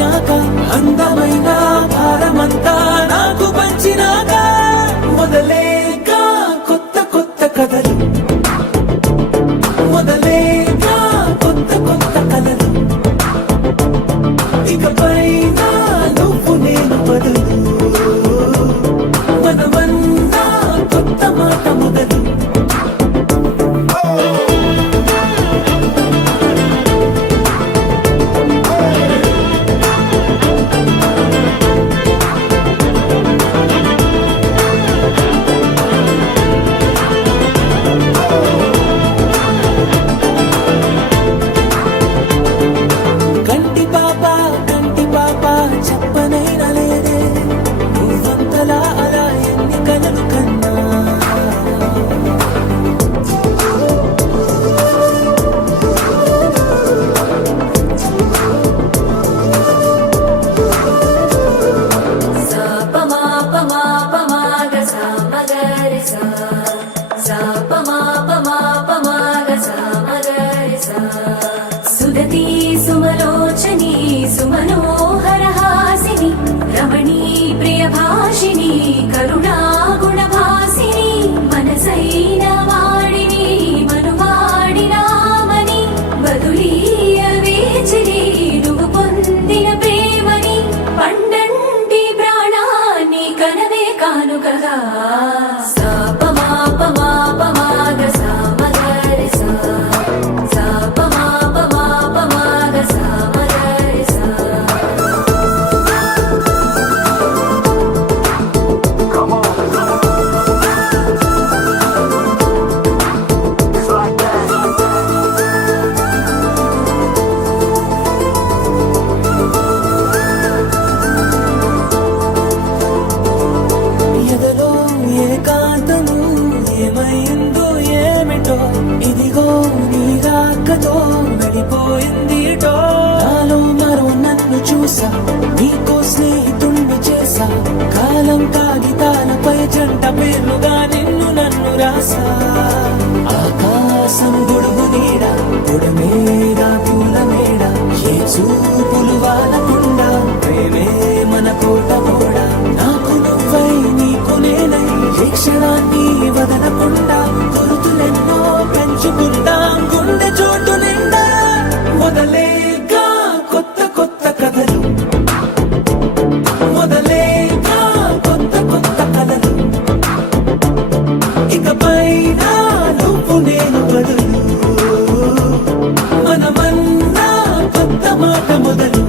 మరిచినాక అందమైన భారమంతా నాకు పంచినాక మొదలేగా కొత్త కొత్త కథలు మొదలేగా కొత్త కొత్త కథలు ఇకపై నువ్వు నేను బదులు మనమన్నా కొత్త మాట మొదలు చెప్పనైనా లేదే నువ్వంతలా అలా ఎన్ని కలలు కన్నా సుదతి సుమలోచని సుమనోహర హాసిని రమణీ ప్రియ భాషిని కరుణా గుణభాసిని మనసైన వాడిని మనువాడినామని బదులీయ వేచిని నువ్వు పొందిన ప్రేమని పండంటి ప్రాణాన్ని కనవే కానుకగా ఏమైందో ఏమిటో ఇదిగో నీ రాకతో వెళ్ళిపోయిందిటో నాలో మరో నన్ను చూసా నీకో స్నేహితుణ్ణి చేసా కాలం కాగితాలపై జంట పేర్లుగా నిన్ను నన్ను రాసా ఆకాశం గొడుగు నీడ పొడమేడ పూల మేడ ఏ చూపులు వాలకుండా ప్రేమే మన కోట కూడా నాకు నువ్వై నీకు నేనై ఏ క్షణాన్ని వదలకుండా గుర్తులెన్నో పెంచుకుందాం గుండె చోటు నిండా మొదలేగా కొత్త కొత్త కథలు మొదలేగా కొత్త కొత్త కథలు ఇకపై నువ్వు నేను బదులు మనమన్నా కొత్త మాట మొదలు